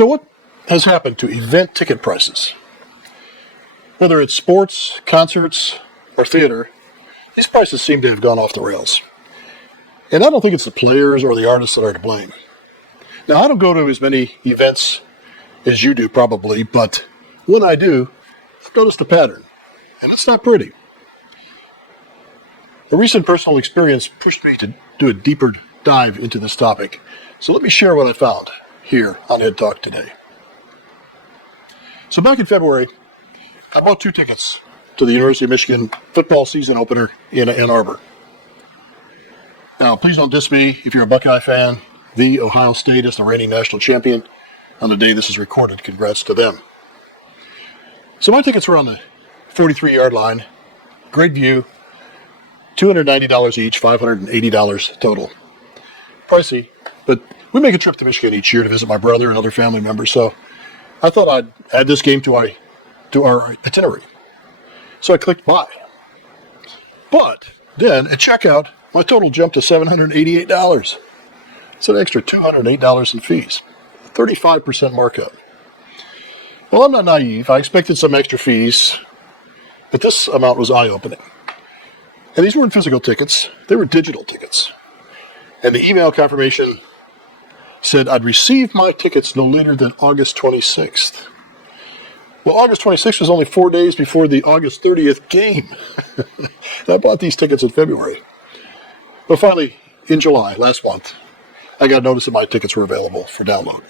So what has happened to event ticket prices? Whether it's sports, concerts, or theater, these prices seem to have gone off the rails. And I don't think it's the players or the artists that are to blame. Now, I don't go to as many events as you do probably, but when I do, I've noticed a pattern, and it's not pretty. A recent personal experience pushed me to do a deeper dive into this topic, so let me share what I found here on Head Talk today. So back in February, I bought 2 tickets to the University of Michigan football season opener in Ann Arbor. Now, please don't diss me if you're a Buckeye fan. The Ohio State is the reigning national champion on the day this is recorded. Congrats to them. So my tickets were on the 43-yard line. Great view. $290 each, $580 total. Pricey, but we make a trip to Michigan each year to visit my brother and other family members, so I thought I'd add this game to our itinerary. So I clicked buy. But then at checkout, my total jumped to $788. It's an extra $208 in fees, a 35% markup. Well, I'm not naive. I expected some extra fees, but this amount was eye-opening. And these weren't physical tickets, they were digital tickets. And the email confirmation said I'd receive my tickets no later than August 26th. Well, August 26th was only 4 days before the August 30th game. I bought these tickets in February. But finally, in July, last month, I got notice that my tickets were available for download.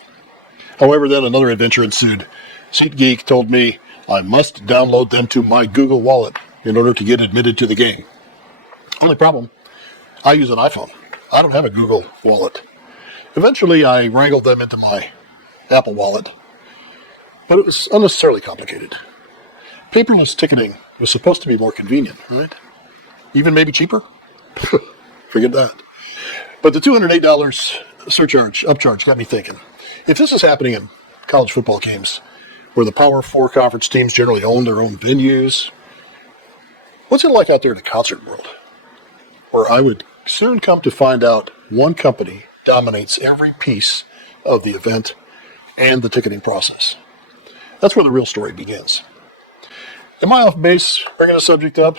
However, then another adventure ensued. SeatGeek told me I must download them to my Google Wallet in order to get admitted to the game. Only problem, I use an iPhone. I don't have a Google Wallet. Eventually, I wrangled them into my Apple Wallet, but it was unnecessarily complicated. Paperless ticketing was supposed to be more convenient, right? Even maybe cheaper? Forget that. But the $208 upcharge got me thinking. If this is happening in college football games, where the Power 4 conference teams generally own their own venues, what's it like out there in the concert world? Where I would soon come to find out one company dominates every piece of the event and the ticketing process. That's where the real story begins. Am I off base bringing the subject up?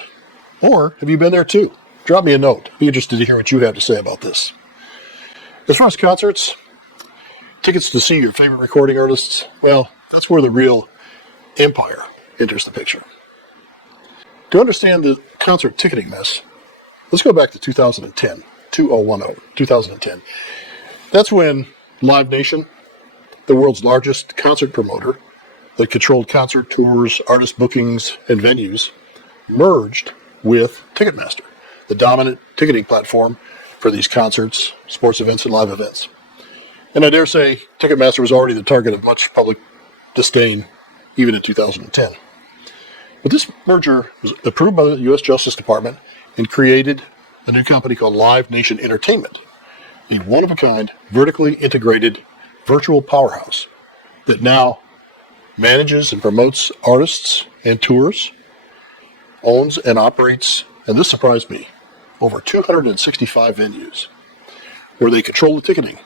Or have you been there too? Drop me a note. Be interested to hear what you have to say about this. As far as concerts, tickets to see your favorite recording artists, well, that's where the real empire enters the picture. To understand the concert ticketing mess, let's go back to 2010. That's when Live Nation, the world's largest concert promoter that controlled concert tours, artist bookings, and venues, merged with Ticketmaster, the dominant ticketing platform for these concerts, sports events, and live events. And I dare say Ticketmaster was already the target of much public disdain, even in 2010. But this merger was approved by the U.S. Justice Department and created a new company called Live Nation Entertainment, a one-of-a-kind, vertically integrated virtual powerhouse that now manages and promotes artists and tours, owns and operates, and this surprised me, over 265 venues, where they control the ticketing,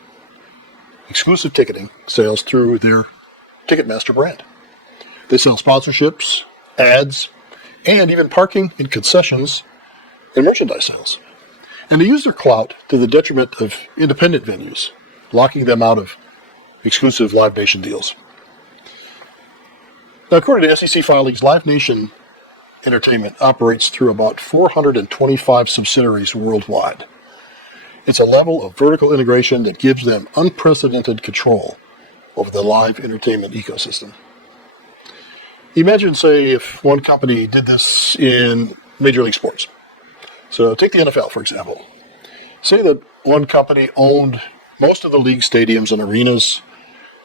exclusive ticketing sales through their Ticketmaster brand. They sell sponsorships, ads, and even parking and concessions and merchandise sales. And they use their clout to the detriment of independent venues, locking them out of exclusive Live Nation deals. Now, according to SEC filings, Live Nation Entertainment operates through about 425 subsidiaries worldwide. It's a level of vertical integration that gives them unprecedented control over the live entertainment ecosystem. Imagine, say, if one company did this in Major League Sports. So take the NFL, for example. Say that one company owned most of the league stadiums and arenas,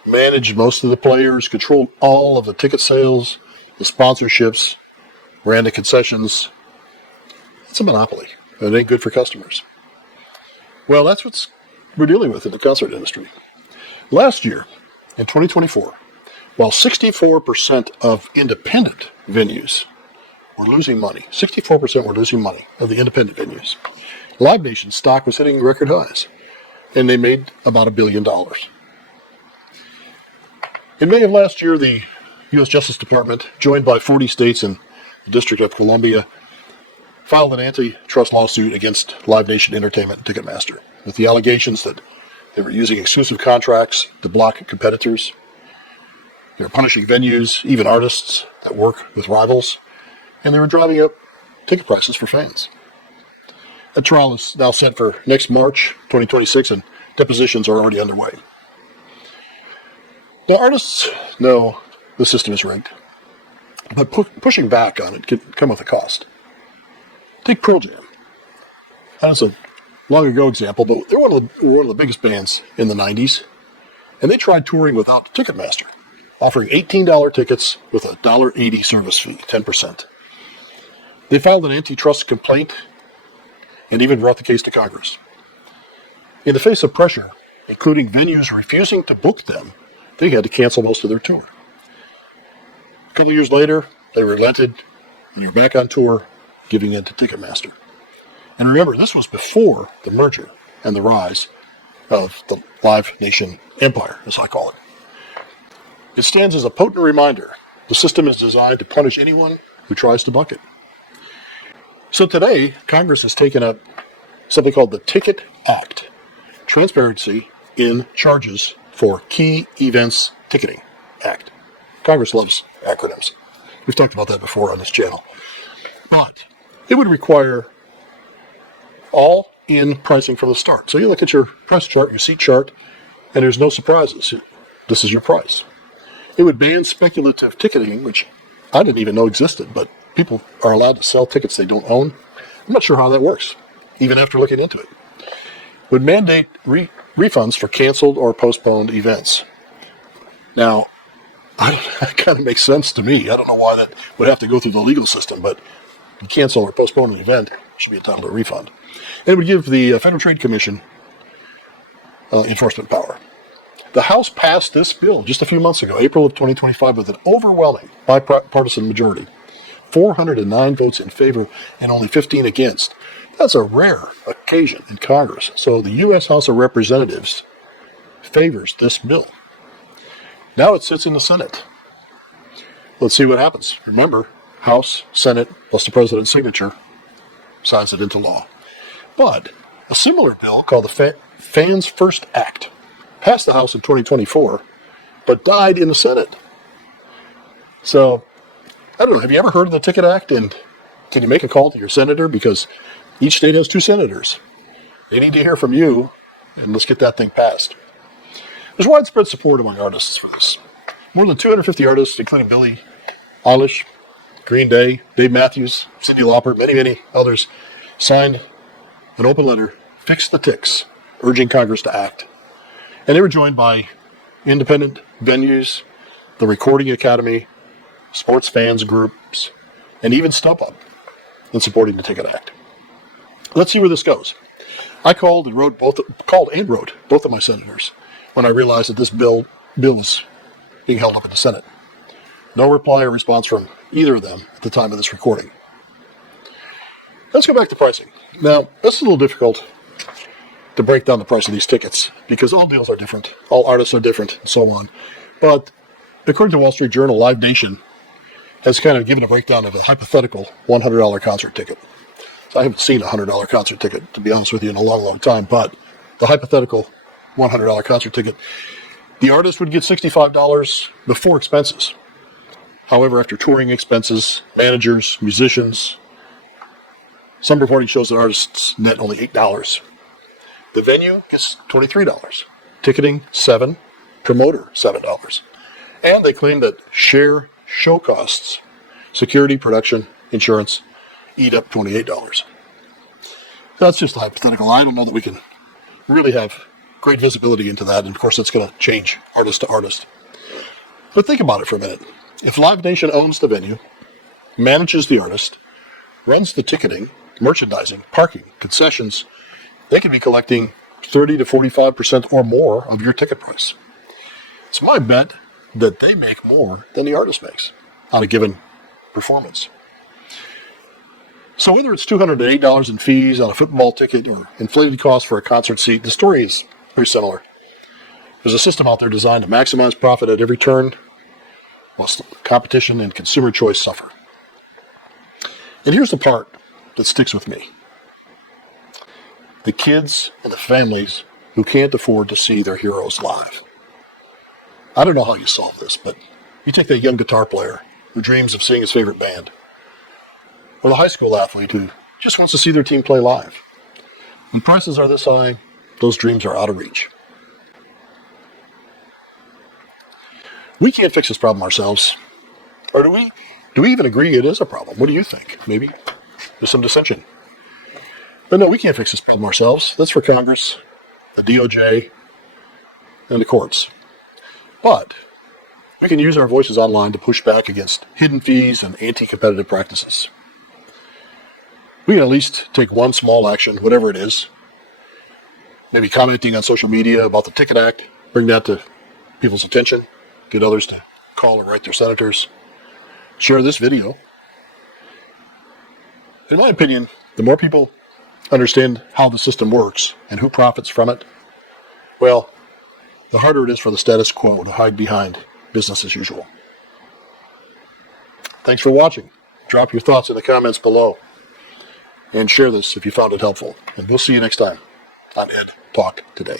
managed most of the players, controlled all of the ticket sales, the sponsorships, ran the concessions. It's a monopoly. It ain't good for customers. Well, that's what we're dealing with in the concert industry. Last year, in 2024, while 64% of independent venues were losing money, 64% were losing money of the independent venues, Live Nation's stock was hitting record highs, and they made about $1 billion. In May of last year, the U.S. Justice Department, joined by 40 states and the District of Columbia, filed an antitrust lawsuit against Live Nation Entertainment and Ticketmaster, with the allegations that they were using exclusive contracts to block competitors. They were punishing venues, even artists that work with rivals, and they were driving up ticket prices for fans. That trial is now set for next March 2026, and depositions are already underway. Now, artists know the system is rigged, but pushing back on it can come with a cost. Take Pearl Jam. That's a long ago example, but they're one of the biggest bands in the 90s, and they tried touring without Ticketmaster, offering $18 tickets with a $1.80 service fee, 10%. They filed an antitrust complaint and even brought the case to Congress. In the face of pressure, including venues refusing to book them, they had to cancel most of their tour. A couple of years later, they relented, and you're back on tour, giving in to Ticketmaster. And remember, this was before the merger and the rise of the Live Nation empire, as I call it. It stands as a potent reminder the system is designed to punish anyone who tries to buck it. So today, Congress has taken up something called the Ticket Act, Transparency in Charges for Key Events Ticketing Act. Congress loves acronyms. We've talked about that before on this channel. But it would require all-in pricing from the start. So you look at your price chart, your seat chart, and there's no surprises. This is your price. It would ban speculative ticketing, which I didn't even know existed, but people are allowed to sell tickets they don't own. I'm not sure how that works, even after looking into it. Would mandate refunds for canceled or postponed events. Now, that kind of makes sense to me. I don't know why that would have to go through the legal system, but you cancel or postpone an event, should be entitled to a refund. And it would give the Federal Trade Commission enforcement power. The House passed this bill just a few months ago, April of 2025, with an overwhelming bipartisan majority. 409 votes in favor and only 15 against. That's a rare occasion in Congress. So the U.S. House of Representatives favors this bill. Now it sits in the Senate. Let's see what happens. Remember, House, Senate, plus the president's signature, signs it into law. But a similar bill called the Fans First Act passed the House in 2024, but died in the Senate. So, I don't know, have you ever heard of the Ticket Act? And can you make a call to your senator? Because each state has 2 senators. They need to hear from you, and let's get that thing passed. There's widespread support among artists for this. More than 250 artists, including Billie Eilish, Green Day, Dave Matthews, Cyndi Lauper, many others, signed an open letter, Fix the Ticks, urging Congress to act. And they were joined by independent venues, the Recording Academy, sports fans groups, and even StubHub in supporting the Ticket Act. Let's see where this goes. I called and wrote both of my senators when I realized that this bill is being held up in the Senate. No reply or response from either of them at the time of this recording. Let's go back to pricing. Now, this is a little difficult to break down the price of these tickets because all deals are different, all artists are different, and so on. But according to Wall Street Journal, Live Nation has kind of given a breakdown of a hypothetical $100 concert ticket. So I haven't seen a $100 concert ticket, to be honest with you, in a long time, but the hypothetical $100 concert ticket, the artist would get $65 before expenses. However, after touring expenses, managers, musicians, some reporting shows that artists net only $8. The venue gets $23. Ticketing, $7. Promoter, $7. And they claim that share show costs, security, production, insurance, eat up $28. That's just a hypothetical. I don't know that we can really have great visibility into that, and of course that's going to change artist to artist. But think about it for a minute. If Live Nation owns the venue, manages the artist, runs the ticketing, merchandising, parking, concessions, they could be collecting 30 to 45% or more of your ticket price. It's my bet that they make more than the artist makes on a given performance. So whether it's $208 in fees on a football ticket or inflated costs for a concert seat, the story is very similar. There's a system out there designed to maximize profit at every turn, while competition and consumer choice suffer. And here's the part that sticks with me. The kids and the families who can't afford to see their heroes live. I don't know how you solve this, but you take that young guitar player who dreams of seeing his favorite band, or the high school athlete who just wants to see their team play live. When prices are this high, those dreams are out of reach. We can't fix this problem ourselves. Or do we? Do we even agree it is a problem? What do you think? Maybe there's some dissension. But no, we can't fix this problem ourselves. That's for Congress, the DOJ, and the courts. But we can use our voices online to push back against hidden fees and anti-competitive practices. We can at least take one small action, whatever it is. Maybe commenting on social media about the Ticket Act, bring that to people's attention, get others to call or write their senators, share this video. In my opinion, the more people understand how the system works and who profits from it, well, the harder it is for the status quo to hide behind business as usual. Thanks for watching. Drop your thoughts in the comments below and share this if you found it helpful. And we'll see you next time on Ed Talk Today.